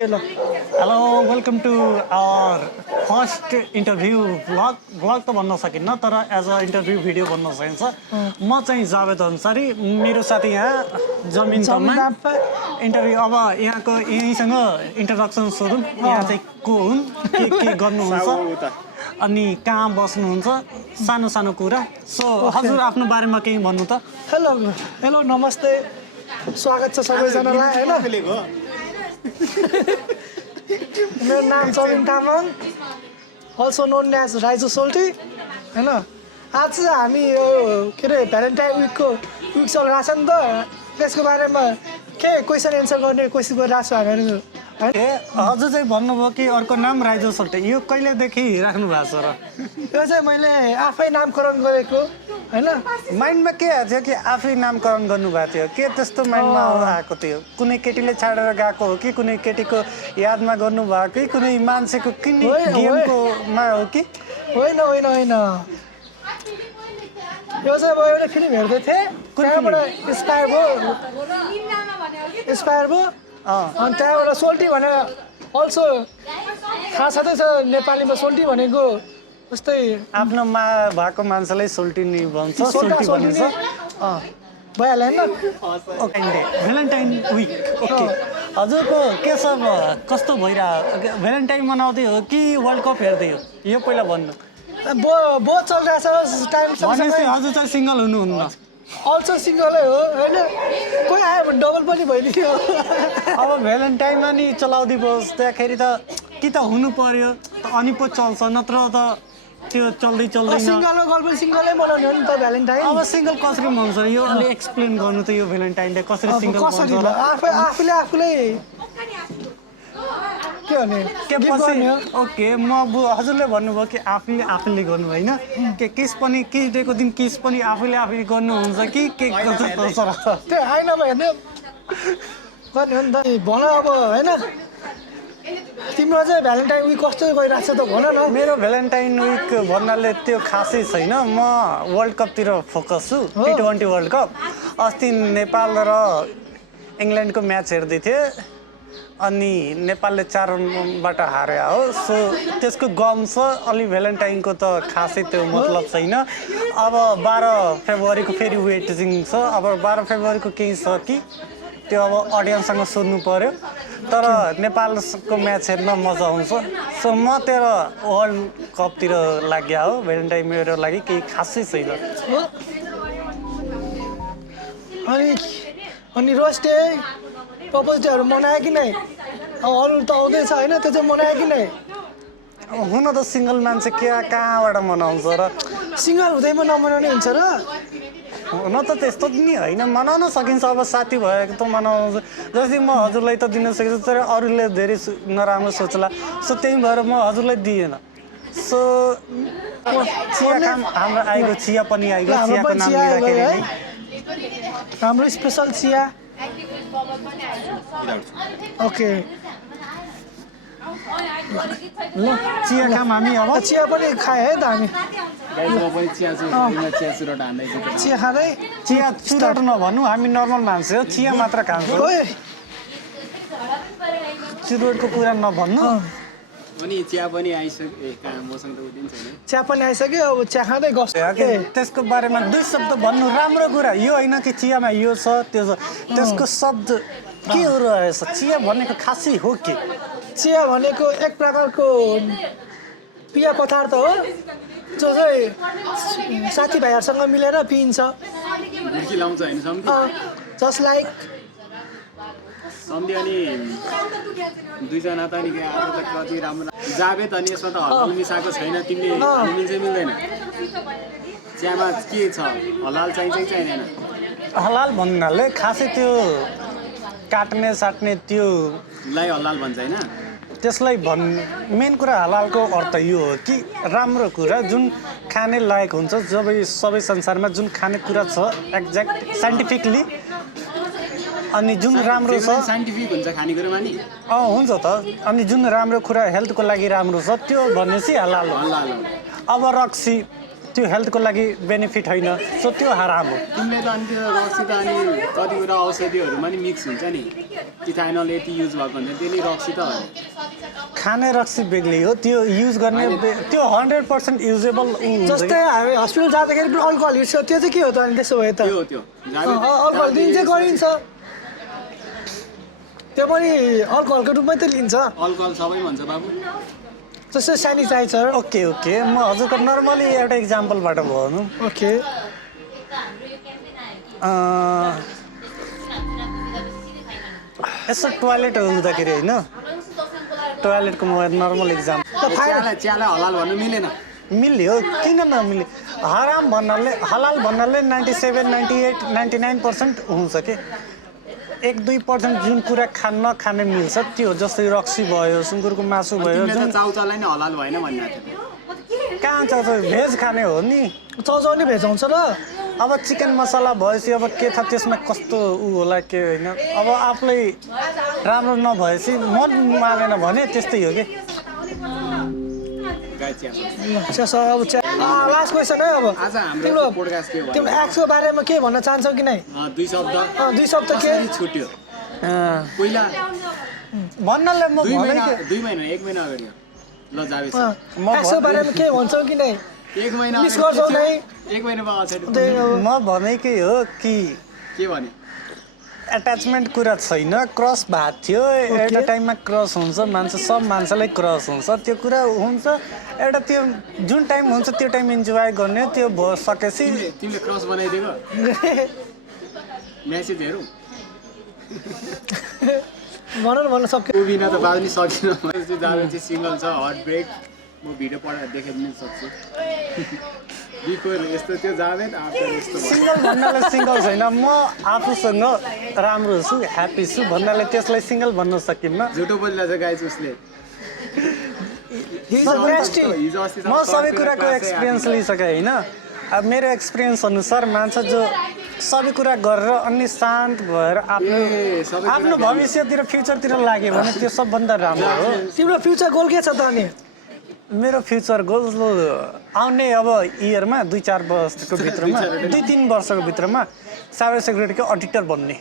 Hello. Hello, welcome to our first interview vlog. Vlog त भन्न सकिन्न तर एज अ इन्टरभ्यू भिडियो भन्न सकिन्छ। म चाहिँ जावेद अन्सारी, मेरो साथी यहाँ जमिन तमान। इन्टरभ्यू अब यहाँको यहीसँग इन्ट्रोडक्सन सोधौँ। यहाँ चाहिँ को हुन्, के गर्नुहुन्छ अनि कहाँ बस्नुहुन्छ, सानो सानो कुरा। सो हजुर आफ्नो बारेमा केही भन्नु त। हेलो नमस्ते, स्वागत छ सबैजनालाई हैन। मेरो नाम जमिन तामाङ, अल्सो नोन एज राइजो सोल्टी हैन। आज चाहिँ हामी यो के अरे भ्यालेन्टाइन विकको विक चलिरहेको छ नि त, त्यसको बारेमा के क्वेसन एन्सर गर्ने कोसिस गरिरहेको छु हामीहरू। हजुर चाहिँ भन्नुभयो कि अर्को नाम राइजो सोल्टे, यो कहिलेदेखि राख्नु भएको छ र? यो चाहिँ मैले आफै नामकरण गरेको हैन। माइन्डमा के आएको थियो कि आफै नामकरण गर्नुभएको थियो? के त्यस्तो माइन्डमा आएको थियो? कुनै केटीले छाडेर गएको हो कि कुनै केटीको यादमा गर्नुभएको कि कुनै मान्छेको किन्ने गेमकोमा हो कि? होइन होइन होइन, यो चाहिँ म एउटा फिल्म हेर्दै थिएँ, त्यहाँबाट इन्सपायर भयो अनि त्यहाँबाट सोल्टी भनेर अल्सो थाहा छँदैछ नेपालीमा सोल्टी भनेको जस्तै आफ्नो मा भएको मान्छेलाई सोल्टी नि भन्छ, सोल्टी भनिन्छ। भइहाल्यो होइन भ्यालेन्टाइन विक। ओके, हजुरको के छ, कस्तो भइरहेको? भ्यालेन्टाइन मनाउँदै हो कि वर्ल्ड कप हेर्दै हो? यो पहिला भन्नु। बहुत चलिरहेछ टाइम। भनेपछि हजुर चाहिँ सिङ्गल हुनुहुन्न? अल्सो सिङ्गलै हो होइन, कोही आयो भने डबल पनि भइदियो। अब भ्यालेन्टाइनमा नि चलाउँदिनुहोस्, त्यहाँखेरि त कि त हुनु पर्यो अनि पो चल्छ, नत्र त त्यो चल्दै चल्दैन। सिङ्गल गर्लफ्रेन्ड सिङ्गलै बनाउने हो नि त भ्यालेन्टाइन। अब सिङ्गल कसरी भन्छ यो अलि एक्सप्लेन गर्नु त, यो भ्यालेन्टाइन डे कसरी सिङ्गल कसरी भन्छ? आफूले के भने के पछि? ओके, हजुरले भन्नुभयो कि आफूले गर्नु होइन, के किस पनि किस डेको दिन किस पनि आफूले गर्नुहुन्छ कि के गर्छ? त्यो आइना हेर्ने गर्ने हो नि त। भन अब होइन, तिम्रो चाहिँ भ्यालेन्टाइन विक कस्तो गइरहेको छ त भन न। मेरो भ्यालेन्टाइन विक भन्नाले त्यो खासै छैन। म वर्ल्ड कपतिर फोकस छु, T20 वर्ल्ड कप। अस्ति नेपाल र इङ्ल्यान्डको म्याच हेर्दै थिएँ अनि नेपालले 4 रनबाट हार्यो हो। सो त्यसको गम छ, अलि भ्यालेन्टाइनको त खासै त्यो मतलब छैन। अब 12 फेब्रुअरीको फेरि वेटिङ छ। अब 12 फेब्रुअरीको केही छ कि त्यो अब अडियन्ससँग सोध्नु पर्यो, तर नेपालको म्याच हेर्न मजा आउँछ। सो म तेरो वर्ल्ड कपतिर लाग्यो हो। भ्यालेन्टाइन मेरो लागि केही खासै छैन। अनि रोज डे प्रपोज डेहरू मनायो कि नै? अब अरू त आउँदैछ होइन, त्यो चाहिँ मनायो कि नै? हुन त सिङ्गल मान्छे कहाँबाट मनाउँछ र? सिङ्गल हुँदैमा नमनाउने हुन्छ र? हुन त त्यस्तो नि होइन, मनाउन सकिन्छ। अब साथी भएको त मनाउँछ। जस्तै म हजुरलाई त दिन सकिन्छ, तर अरूले धेरै नराम्रो सोच्ला। सो त्यही भएर म हजुरलाई दिएन। सो चिया काम हाम्रो आएको, चिया पनि आएको, चियाको नाम लिँदाखेरि नै हाम्रो स्पेसल चिया। ओके ल चिया खाम हामी। अब चिया पनि खाएँ है त हामी। चिया खाँदै चिया चुरोट नभन्नु, हामी नर्मल मान्छे हो, चिया मात्र खान्छौँ। चुरोटको कुरा नभन्नु। अनि चिया पनि आइसक्यो, मसँग त उदिन्छ नि। चिया पनि आइसक्यो, अब चिया खाँदै गफ। त्यसको बारेमा 2 शब्द भन्नु। राम्रो कुरा यो होइन कि चियामा यो छ त्यो छ, त्यसको शब्द के हो रहेछ? चिया भनेको खासै हो कि? चिया भनेको एक प्रकारको पेय पदार्थ हो जो चाहिँ साथीभाइहरूसँग मिलेर पिइन्छ। गुड्की लाउँछ होइन सम्झी? जस्ट लाइक सम्झी। अनि दुईजना त अनि आज त कति राम्रो जावेद, अनि यसमा त हलाल मिसाएको छैन। तिमीले मिल्छ मिल्दैन? चियामा के छ, हलाल चाहिन्छ कि चाहिँदैन? हलाल भन्नाले खासै त्यो काट्ने साट्ने त्योलाई हलाल भन्छ होइन? त्यसलाई मेन कुरा हलालको अर्थ यो हो कि राम्रो कुरा जुन खाने लायक हुन्छ। जब सबै संसारमा जुन खाने कुरा छ एक्ज्याक्ट साइन्टिफिकली, अनि जुन राम्रो छ साइन्टिफिक हुन्छ खानेकुरामा नि। हुन्छ त। अनि जुन राम्रो कुरा हेल्थको लागि राम्रो छ त्यो भनेपछि हलाल हो। अब रक्सी त्यो हेल्थको लागि बेनिफिट होइन सो त्यो हराम हो तिमीले त अनि त्यो रक्सी त अनि कति कुरा औषधिहरूमा नि मिक्स हुन्छ नि इथाइनल यति युज भएको हुन्छ त्यसले रक्सी त होइन खाने रक्सी बेग्लै हो त्यो युज गर्ने त्यो 100% युजेबल जस्तै हामी हस्पिटल जाँदाखेरि पनि अल्कोहल युज त्यो चाहिँ के हो त अनि त्यसो भए त त्यो अल्कोहल दिन्छ गरिन्छ त्यो पनि अल्कोहलको रूपमै त लिन्छ अल्कोहल सबै भन्छ बाबु जस्तै सेनिटाइजर ओके म हजुरको नर्मली एउटा इक्जाम्पलबाट भनौँ ओके यसो टोयलेट हुँदाखेरि होइन टोयलेटको म नर्मल इक्जाम चियालाई हलाल भन्नु मिलेन मिल्यो किन नमिल्यो हलाल भन्नाले 97, 98, 99% हुन्छ कि 1-2% जुन कुरा नखाने मिल्छ त्यो जस्तै रक्सी भयो सुँगुरको मासु भयो जुन चाउचाउलाई नै हलाल भएन भन्नु कहाँ चाउचाउ भेज खाने हो नि चाउचाउ नै भेजाउँछ र अब चिकन मसला भएपछि अब के थाहा त्यसमा कस्तो होला के होइन अब आफूलाई राम्रो नभएपछि मन मानेन भने त्यस्तै हो कि लास्ट क्वेसन है अब आज हाम्रो पोडकास्ट के हो तिम्रो एक्सको बारेमा के भन्न चाहन्छौ कि नै 2 शब्द के छुट्यो पहिला भन्नाले म 2 महिना 1 महिना अगाडि ल जाबे एक्सको बारेमा के भन्छौ कि नै 1 महिना मिस गर्छौ नै 1 महिना बाद म भनेकै हो कि के भने एट्याचमेन्ट कुरा छैन क्रस भएको थियो एउटा टाइममा क्रस हुन्छ सब मान्छेलाई क्रस हुन्छ त्यो कुरा हुन्छ एउटा त्यो जुन टाइम हुन्छ त्यो टाइम इन्जोय गर्ने त्यो भइसकेपछि तिमीले क्रस बनाइदिएको मेसेज हेरौँ भन्न सक्यो बिना त बाँध्नै सकिन जाबे चाहिँ सिङ्गल छ हार्ट ब्रेक म भिडियो पढाएर देखाइदिन सक्छु बिफोर यस्तो त्यो जाबे आफ्टर यस्तो सिङ्गल भन्नाले सिङ्गल छैन म आफूसँग राम्रो छु ह्याप्पी छु भन्नाले त्यसलाई सिङ्गल भन्न सकिन्न झुटो बोलिरहेछ गाइस उसले म सबै कुराको एक्सपिरियन्स लिइसकेँ होइन अब मेरो एक्सपिरियन्स अनुसार मान्छे जो सबै कुरा गरेर अनि शान्त भएर आफ्नो भविष्यतिर फ्युचरतिर लाग्यो भने त्यो सबभन्दा राम्रो हो तिम्रो फ्युचर गोल के छ त अनि मेरो फ्युचर गोल आउने अब इयरमा 2-4 वर्षको भित्रमा 2-3 वर्षको भित्रमा साइबर सेक्युरिटीको अडिटर बन्ने